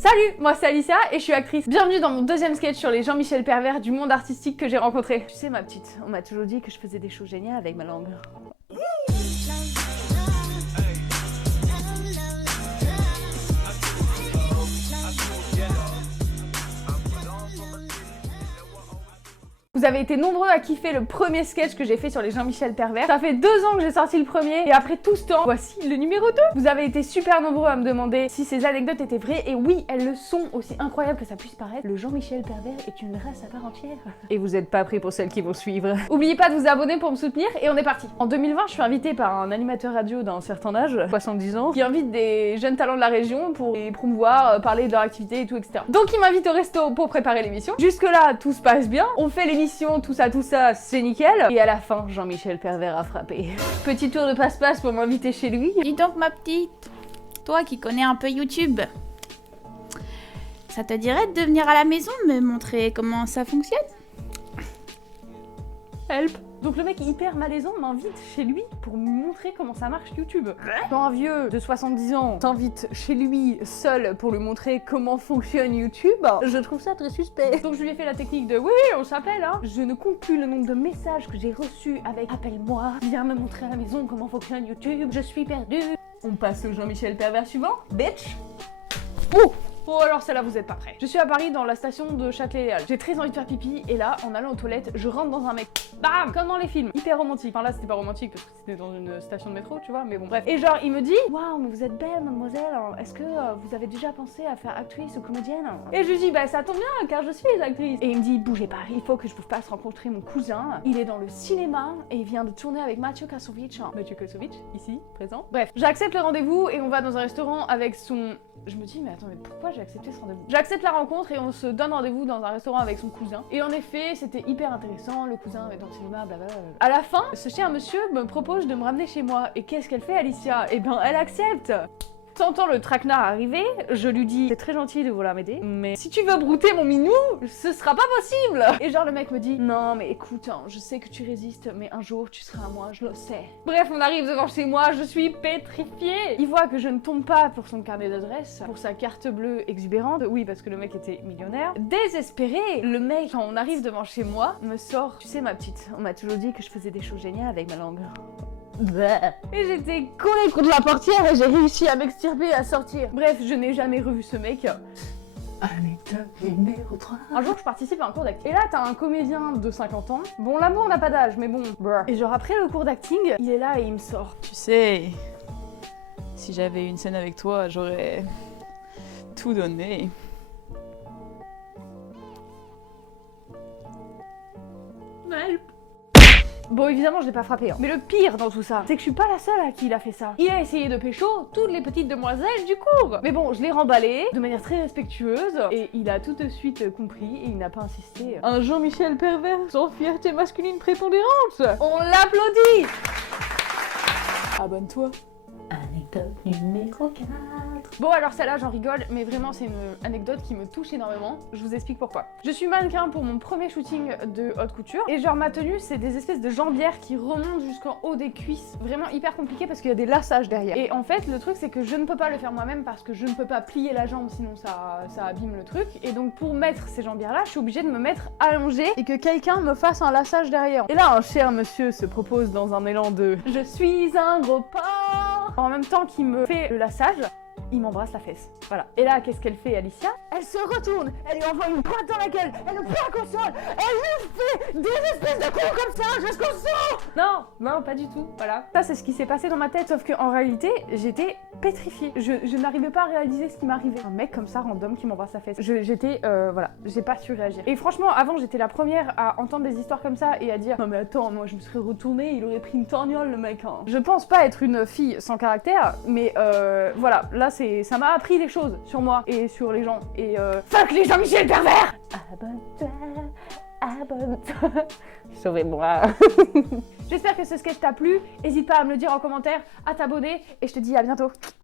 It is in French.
Salut, moi c'est Alicia et je suis actrice. Bienvenue dans mon deuxième sketch sur les Jean-Michel pervers du monde artistique que j'ai rencontré. Tu sais ma petite, on m'a toujours dit que je faisais des choses géniales avec ma langue. Vous avez été nombreux à kiffer le premier sketch que j'ai fait sur les Jean-Michel pervers. Ça fait 2 ans que j'ai sorti le premier et après tout ce temps, voici le numéro 2. Vous avez été super nombreux à me demander si ces anecdotes étaient vraies et oui, elles le sont, aussi incroyable que ça puisse paraître. Le Jean-Michel pervers est une race à part entière. Et vous êtes pas pris pour celles qui vont suivre. Oubliez pas de vous abonner pour me soutenir et on est parti. En 2020, je suis invitée par un animateur radio d'un certain âge, 70 ans, qui invite des jeunes talents de la région pour les promouvoir, parler de leur activité et tout, etc. Donc il m'invite au resto pour préparer l'émission. Jusque là, tout se passe bien. On fait l'émission, tout ça, c'est nickel. Et à la fin, Jean-Michel pervers a frappé. Petit tour de passe-passe pour m'inviter chez lui. Dis donc ma petite, toi qui connais un peu YouTube, ça te dirait de venir à la maison me montrer comment ça fonctionne? Help. Donc le mec hyper malaisant m'invite chez lui pour me montrer comment ça marche YouTube. Quand un vieux de 70 ans t'invite chez lui seul pour lui montrer comment fonctionne YouTube, je trouve ça très suspect. Donc je lui ai fait la technique de oui, on s'appelle hein. Je ne compte plus le nombre de messages que j'ai reçus avec appelle-moi, viens me montrer à la maison comment fonctionne YouTube, je suis perdu. On passe au Jean-Michel pervers suivant, bitch. Ouh. Oh alors celle-là vous êtes pas prêts. Je suis à Paris dans la station de Châtelet-Léal. J'ai très envie de faire pipi et là en allant aux toilettes je rentre dans un mec. Bam. Comme dans les films. Hyper romantique. Enfin là c'était pas romantique parce que c'était dans une station de métro tu vois mais bon bref. Et genre il me dit waouh mais vous êtes belle mademoiselle. Est-ce que vous avez déjà pensé à faire actrice ou comédienne? Et je lui dis bah ça tombe bien car je suis actrice. Et il me dit bougez pas, il faut que je vous fasse rencontrer mon cousin. Il est dans le cinéma et il vient de tourner avec Mathieu Kassovitch. Mathieu Kassovitch ici présent. Bref j'accepte le rendez-vous et on va dans un restaurant avec son... Je me dis mais attends mais pourquoi j'ai accepté ce rendez-vous? J'accepte la rencontre et on se donne rendez-vous dans un restaurant avec son cousin. Et en effet, c'était hyper intéressant, le cousin est dans le cinéma, blablabla. À la fin, ce cher monsieur me propose de me ramener chez moi. Et qu'est-ce qu'elle fait Alicia? Eh ben elle accepte. Sentant le traquenard arriver, je lui dis c'est très gentil de vouloir m'aider, mais si tu veux brouter mon minou, ce sera pas possible. Et genre le mec me dit non mais écoute, hein, je sais que tu résistes, mais un jour tu seras à moi, je le sais. Bref, on arrive devant chez moi, je suis pétrifiée. Il voit que je ne tombe pas pour son carnet d'adresse, pour sa carte bleue exubérante, oui parce que le mec était millionnaire. Désespéré, le mec quand on arrive devant chez moi me sort, tu sais ma petite, on m'a toujours dit que je faisais des choses géniales avec ma langue. Et j'étais collée contre la portière et j'ai réussi à m'extirper, à sortir. Bref, je n'ai jamais revu ce mec. Anecdote numéro 3. Un jour, je participe à un cours d'acting. Et là, t'as un comédien de 50 ans. Bon, l'amour n'a pas d'âge, mais bon. Et genre, après le cours d'acting, il est là et il me sort. Tu sais, si j'avais une scène avec toi, j'aurais tout donné. Help. Bon évidemment je l'ai pas frappé hein. Mais le pire dans tout ça, c'est que je suis pas la seule à qui il a fait ça. Il a essayé de pécho toutes les petites demoiselles du cours. Mais bon je l'ai remballé de manière très respectueuse et il a tout de suite compris et il n'a pas insisté. Un Jean-Michel pervers sans fierté masculine prépondérante. On l'applaudit. Abonne-toi. Anecdote numéro 4. Bon alors celle-là j'en rigole mais vraiment c'est une anecdote qui me touche énormément. Je vous explique pourquoi. Je suis mannequin pour mon premier shooting de haute couture et genre ma tenue c'est des espèces de jambières qui remontent jusqu'en haut des cuisses. Vraiment hyper compliqué parce qu'il y a des lassages derrière. Et en fait le truc c'est que je ne peux pas le faire moi-même parce que je ne peux pas plier la jambe sinon ça abîme le truc. Et donc pour mettre ces jambières là je suis obligée de me mettre allongée et que quelqu'un me fasse un lassage derrière. Et là un cher monsieur se propose dans un élan de je suis un gros porc. En même temps qu'il me fait le lassage, il m'embrasse la fesse. Voilà. Et là, qu'est-ce qu'elle fait, Alicia? Elle se retourne, elle lui envoie une droite dans la gueule, elle le plaque au sol, elle lui fait des espèces de coups comme ça jusqu'au sang. Non, non, pas du tout. Voilà. Ça, c'est ce qui s'est passé dans ma tête, sauf qu'en réalité, j'étais pétrifiée. Je n'arrivais pas à réaliser ce qui m'arrivait. Un mec comme ça, random, qui m'embrasse la fesse. J'étais, voilà, j'ai pas su réagir. Et franchement, avant, j'étais la première à entendre des histoires comme ça et à dire non mais attends, moi je me serais retournée, il aurait pris une torgnole, le mec. Hein. Je pense pas être une fille sans caractère, mais voilà, là ça m'a appris des choses sur moi et sur les gens. Et fuck les Jean-Michel pervers. Abonne-toi, abonne-toi. Sauvez-moi. J'espère que ce sketch t'a plu. N'hésite pas à me le dire en commentaire, à t'abonner et je te dis à bientôt.